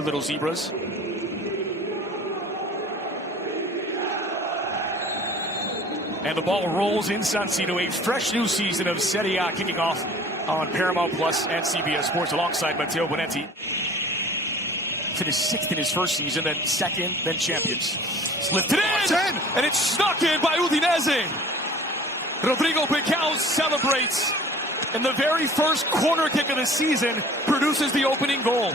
the Little Zebras. And the ball rolls in San Siro, a fresh new season of Serie A kicking off on Paramount Plus and CBS Sports alongside Matteo Bonetti. Finished 6th in his first season, then 2nd, then champions. It's lifted in, and it's snuck in by Udinese. Rodrigo Pecao celebrates, and the very first corner kick of the season produces the opening goal.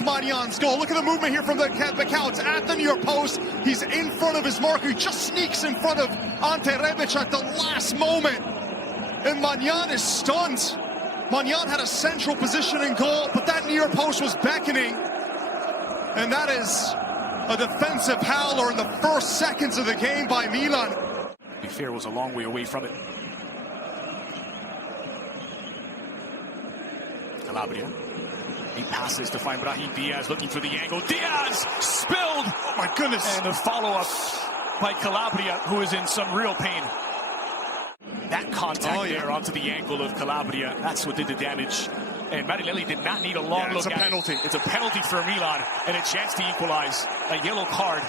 Milan's goal. Look at the movement here from the Pecao. It's at the near post. He's in front of his marker. He just sneaks in front of Ante Rebic at the last moment. And Milan is stunned. Milan had a central position in goal, but that near post was beckoning. And that is a defensive howler in the first seconds of the game by Milan. To be fair, was a long way away from it. Calabria. He passes to find Brahim Diaz, looking for the angle. Diaz spilled! Oh my goodness! And the follow-up by Calabria, who is in some real pain. That contact there onto the ankle of Calabria, that's what did the damage. And Marinelli did not need a long look. It's a penalty. It's a penalty for Milan, and a chance to equalize. A yellow card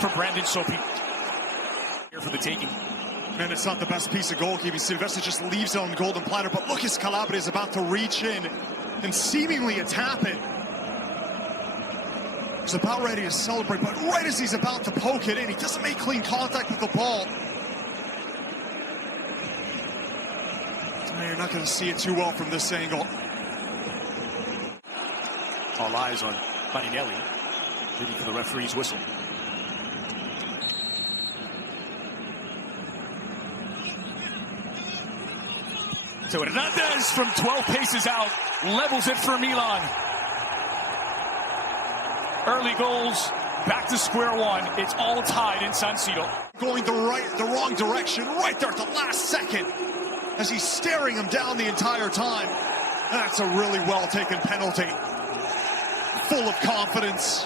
for Brandon Sopi. Here for the taking. Man, it's not the best piece of goalkeeping. Silvestre just leaves it on the golden platter, but look as Calabria is about to reach in and seemingly tap it. He's about ready to celebrate, but right as he's about to poke it in, he doesn't make clean contact with the ball. You're not going to see it too well from this angle. All eyes on Marinelli, waiting for the referee's whistle. So Hernandez from 12 paces out levels it for Milan. Early goals, back to square one. It's all tied in San Siro. Going the wrong direction, right there at the last second, as he's staring him down the entire time. That's a really well-taken penalty. Full of confidence.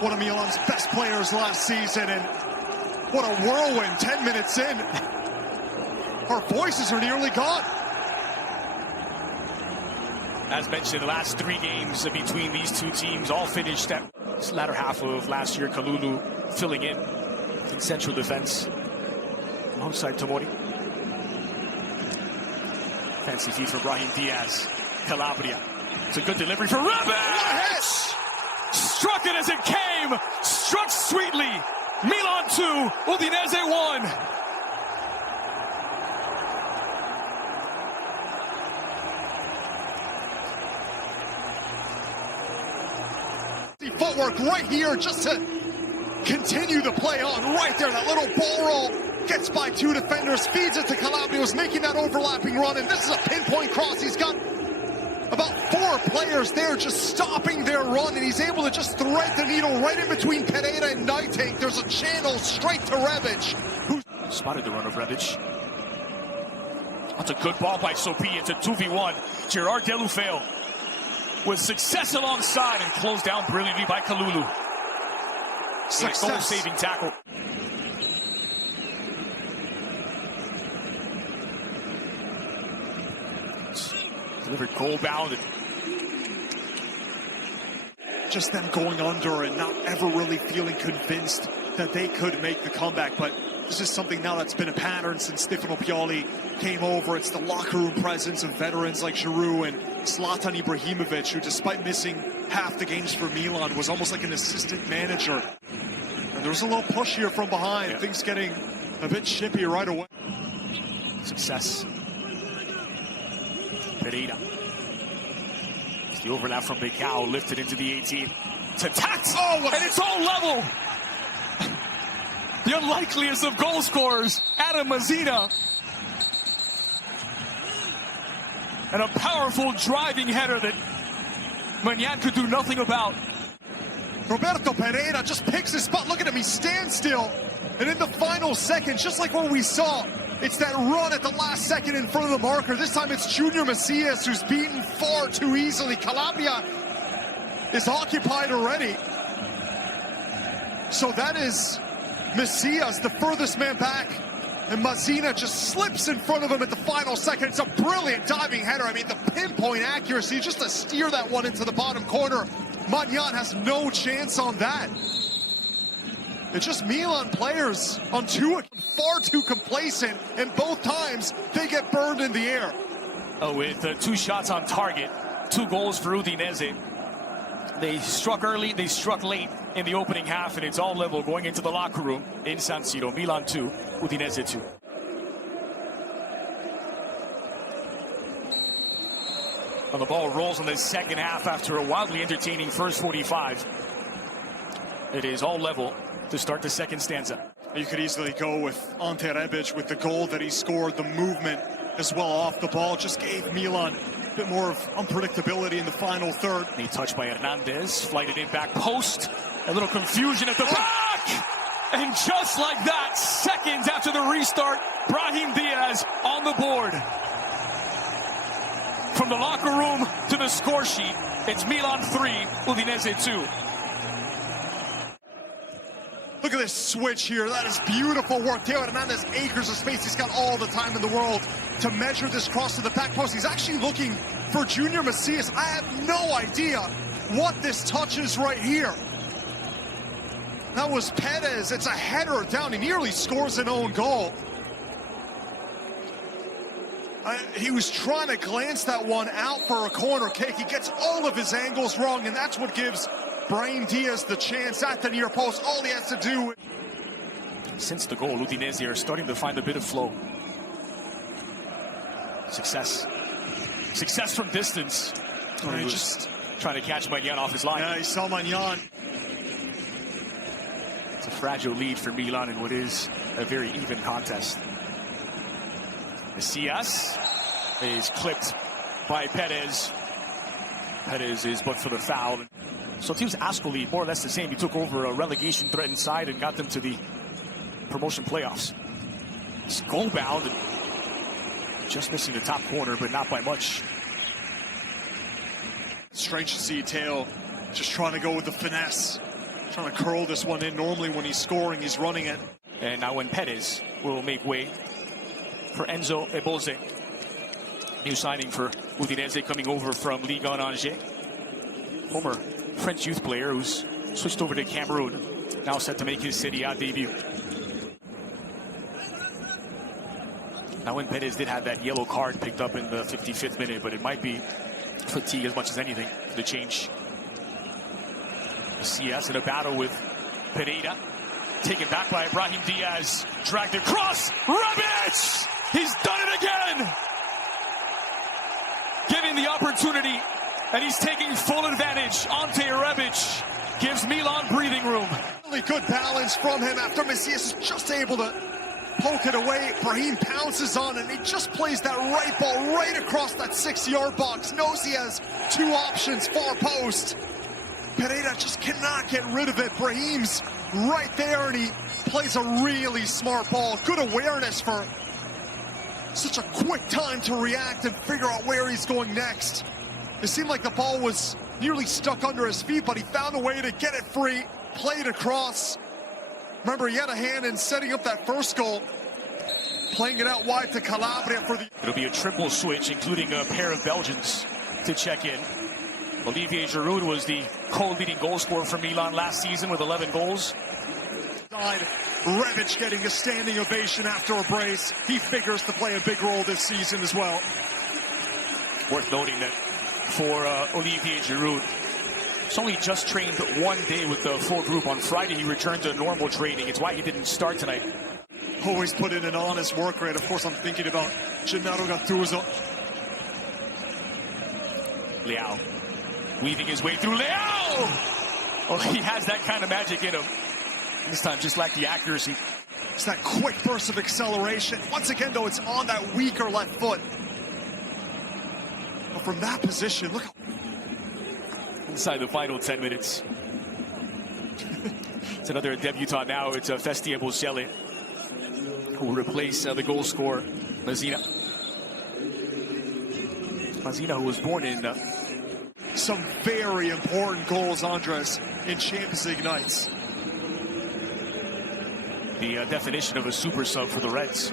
One of Milan's best players last season, and what a whirlwind 10 minutes in. Our voices are nearly gone. As mentioned, the last 3 games between these two teams all finished at this latter half of last year. Kalulu filling in central defense alongside Tomori. Fancy feed for Brahim Diaz. Calabria. It's a good delivery for Rebic! Struck it as it came. Struck sweetly. Milan 2, Udinese 1. Footwork right here just to continue the play on. Right there, that little ball roll gets by 2 defenders, feeds it to Calabria, who's making that overlapping run, and this is a pinpoint cross. He's got about 4 players there just stopping their run, and he's able to just thread the needle right in between Pereira and Nighting. There's a channel straight to Rebic, who spotted the run of Rebic. That's a good ball by Sopi. It's a 2v1. Gerard Deulofeu with success alongside and closed down brilliantly by Kalulu. Goal-saving tackle. Delivered goal-bound. Just them going under and not ever really feeling convinced that they could make the comeback. But this is something now that's been a pattern since Stefano Pioli came over. It's the locker room presence of veterans like Giroud and Zlatan Ibrahimovic, who despite missing half the games for Milan was almost like an assistant manager. And there was a little push here from behind. Things getting a bit chippy right away. Success. Pereira. It's the overlap from Pecao, lifted into the 18. It's attacked! Oh, and it's all level! The unlikeliest of goal scorers, Adam Mazzina. And a powerful driving header that Milan could do nothing about. Roberto Pereira just picks his spot. Look at him, he stands still. And in the final seconds, just like what we saw, it's that run at the last second in front of the marker. This time it's Junior Macias who's beaten far too easily. Calabria is occupied already. So that is Macias, the furthest man back And Mazzina just slips in front of him at the final second. It's a brilliant diving header. I mean, the pinpoint accuracy just to steer that one into the bottom corner. Magnan has no chance on that. It's just Milan players on far too complacent, and both times they get burned in the air. Oh, with 2 shots on target, 2 goals for Udinese. They struck early, they struck late in the opening half, and it's all level going into the locker room in San Siro. Milan 2, Udinese 2. Well, the ball rolls in the second half after a wildly entertaining first 45. It is all level to start the second stanza. You could easily go with Ante Rebic with the goal that he scored. The movement as well off the ball just gave Milan a bit more of unpredictability in the final third. A touch by Hernandez, flighted in back post. A little confusion at the back! And just like that, seconds after the restart, Brahim Diaz on the board. From the locker room to the score sheet, it's Milan 3, Udinese 2. Look at this switch here. That is beautiful work. Theo Hernandez, acres of space. He's got all the time in the world to measure this cross to the back post. He's actually looking for Junior Macias. I have no idea what this touch is right here. That was Perez. It's a header down. He nearly scores an own goal. He was trying to glance that one out for a corner kick. He gets all of his angles wrong, and that's what gives Brahim Diaz the chance at the near post. All he has to do. Since the goal, Udinese are starting to find a bit of flow. Success from distance. He was just trying to catch Magnan off his line. Yeah, he saw Magnan. It's a fragile lead for Milan in what is a very even contest. Macias is clipped by Perez. Perez is but for the foul. So teams Ascoli, more or less the same. He took over a relegation-threatened side and got them to the promotion playoffs. It's goal-bound, just missing the top corner, but not by much. Strange to see Teo just trying to go with the finesse, trying to curl this one in. Normally when he's scoring, he's running it. And now when Perez will make way for Enzo Eboze. New signing for Udinese coming over from Ligue 1 Angers. Former French youth player who's switched over to Cameroon, now set to make his Serie A debut. Now when Perez did have that yellow card picked up in the 55th minute, but it might be fatigue as much as anything for the change. Macias in a battle with Pereira. Taken back by Brahim Diaz. Dragged across. Rebic! He's done it again! Giving the opportunity, and he's taking full advantage. Ante Rebic gives Milan breathing room. Really good balance from him after Macias is just able to poke it away. Brahim pounces on it, and he just plays that right ball right across that 6-yard box. Knows he has 2 options, far post. Pereira just cannot get rid of it. Brahim's right there, and he plays a really smart ball. Good awareness for such a quick time to react and figure out where he's going next. It seemed like the ball was nearly stuck under his feet, but he found a way to get it free, play it across. Remember, he had a hand in setting up that first goal, playing it out wide to Calabria for the... It'll be a triple switch, including a pair of Belgians to check in. Olivier Giroud was the co-leading goal scorer for Milan last season with 11 goals. Rebic getting a standing ovation after a brace. He figures to play a big role this season as well. Worth noting that for Olivier Giroud, he's only just trained 1 day with the full group. On Friday, he returned to normal training. It's why he didn't start tonight. Always put in an honest work rate. Of course, I'm thinking about Gennaro Gattuso. Leao weaving his way through. Leao! Oh, he has that kind of magic in him. This time, just lacked the accuracy. It's that quick burst of acceleration. Once again, though, it's on that weaker left foot. But from that position, look. Inside the final 10 minutes. It's another debutant now. It's Festia Bocelli, who will replace the goal scorer, Mazzina. Mazzina, who was born in... Some very important goals, Andres, in Champions League nights. The definition of a super sub for the Reds.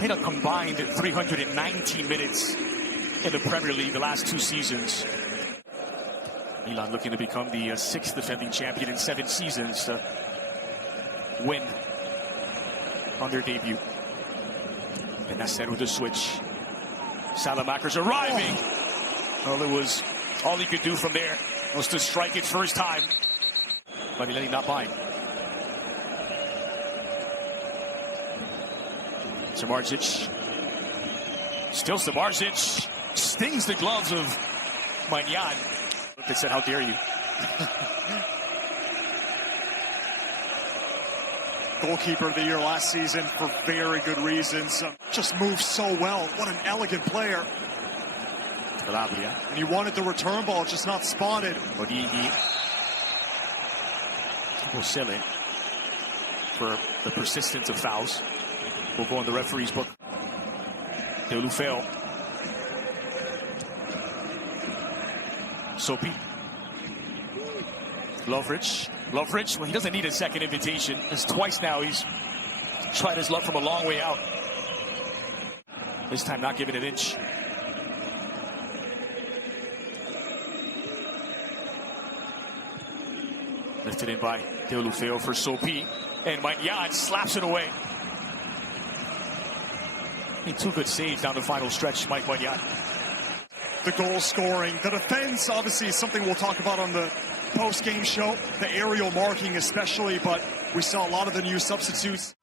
Played a combined 319 minutes in the Premier League the last 2 seasons. Milan looking to become the 6th defending champion in 7 seasons to win on their debut. And that's said with the switch. Salamaker's arriving. Well, it was all he could do from there was to strike it first time. But Milan not buying. Samardzic. Still Samardzic. Stings the gloves of Milan. They said, how dare you? Goalkeeper of the year last season for very good reasons. Just moves so well. What an elegant player. Calabria. And he wanted the return ball, just not spotted. Odigi. Bosele for the persistence of fouls. Will go on the referee's book. Deulofeu. Sopi. Lovric, well, he doesn't need a second invitation. It's twice now he's tried his luck from a long way out. This time not giving an inch. Lifted in by Deulofeu for Sopi. And Milan slaps it away. Two good saves down the final stretch, Mike Milan. The goal scoring. The defense, obviously, is something we'll talk about on the post-game show. The aerial marking especially, but we saw a lot of the new substitutes.